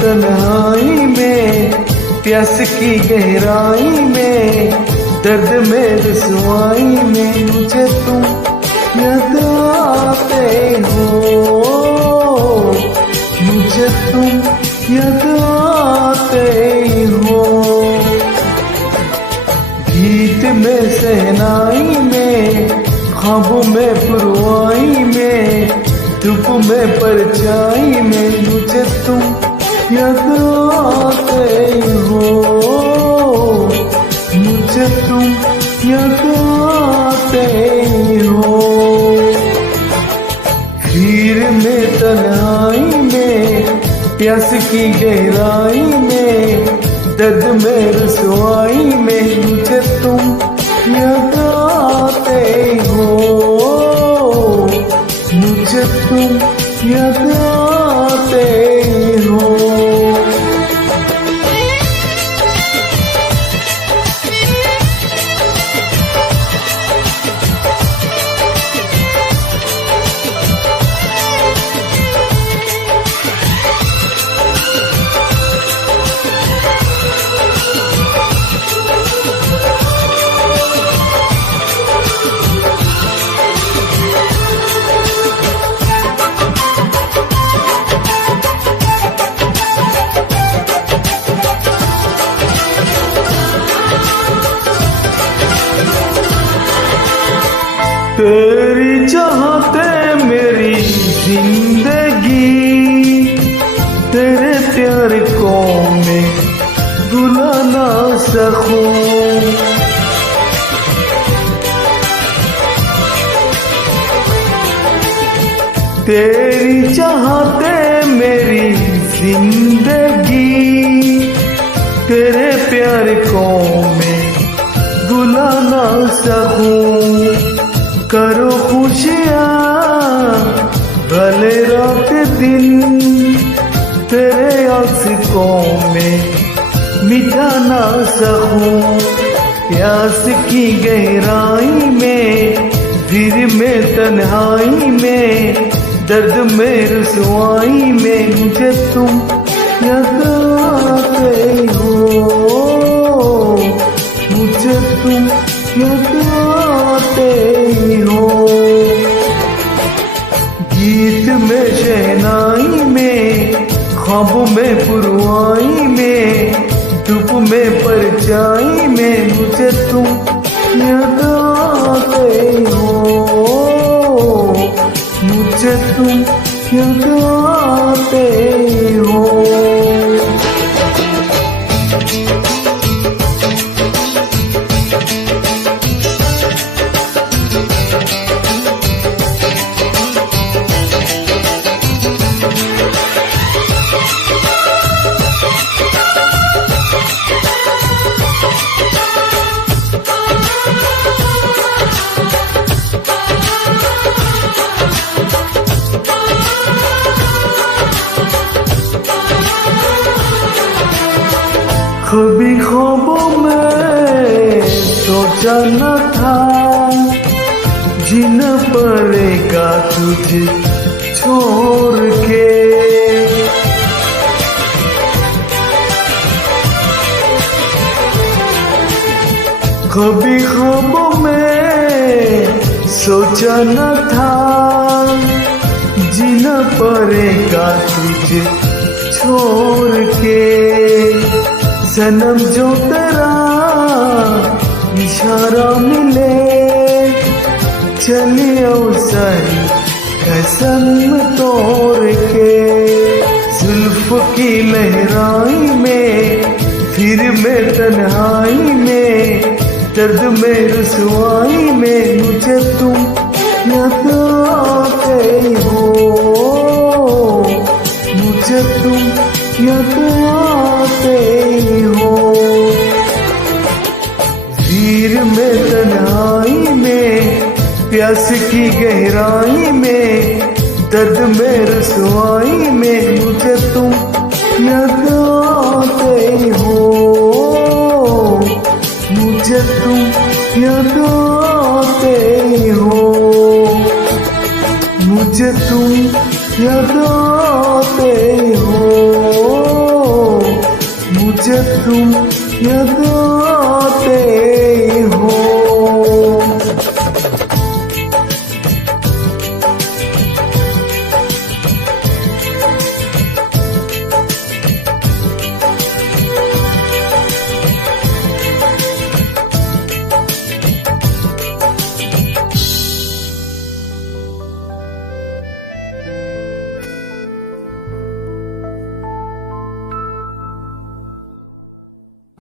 तन्हाई में, प्यास की गहराई में, दर्द में रसवाई में मुझे तुम याद आते हो, मुझे तुम याद आते हो। गीत में सहनाई में, ख्वाबों में पुरवाई में, धूप में परछाई में मुझे तुम याद आते हो, मुझे तुम याद आते हो। भीड़ में तन्हाई में, प्यास की गहराई में, दर्द में रसवाई में मुझे तुम याद आते हो, मुझे तुम याद आते हो। तेरी चाहते मेरी जिंदगी, तेरे प्यार को मैं भुला ना सकूं। तेरी चाहते मेरी जिंदगी, तेरे प्यार को मैं भुला ना सकूं। करो खुशियाँ भले रात दिन, तेरे आंसुओं में मिटा ना सकूं। प्यास की गहराई में, फिर में तन्हाई में, दर्द में रसवाई में मुझे तुम याद आते हो, मुझे तुम याद आते हो। गीत में शहनाई में, ख्वाबों में पुरवाई में, धूप में परछाई में मुझे तुम याद आते हो, मुझे तुम याद आते हो। कभी ख्वाबों में सोचा न था, जीना पड़ेगा तुझे छोड़ के। कभी ख्वाबों में सोचा न था, जीना पड़ेगा तुझे छोड़ के। सनम जो तेरा इशारा मिले, चलियो सारी कसम तोड़ के। जुल्फ की लहराई में, फिर में तन्हाई में, दर्द में रसवाई में मुझे तुम याद आते हो, मुझे तुम याद आते हो। भीड़ में तन्हाई में, प्यास की गहराई में, दर्द में रसवाई में मुझे तुम याद आते हो, मुझे तुम याद आते हो, मुझे तुम याद आते हो। जब तुम यादों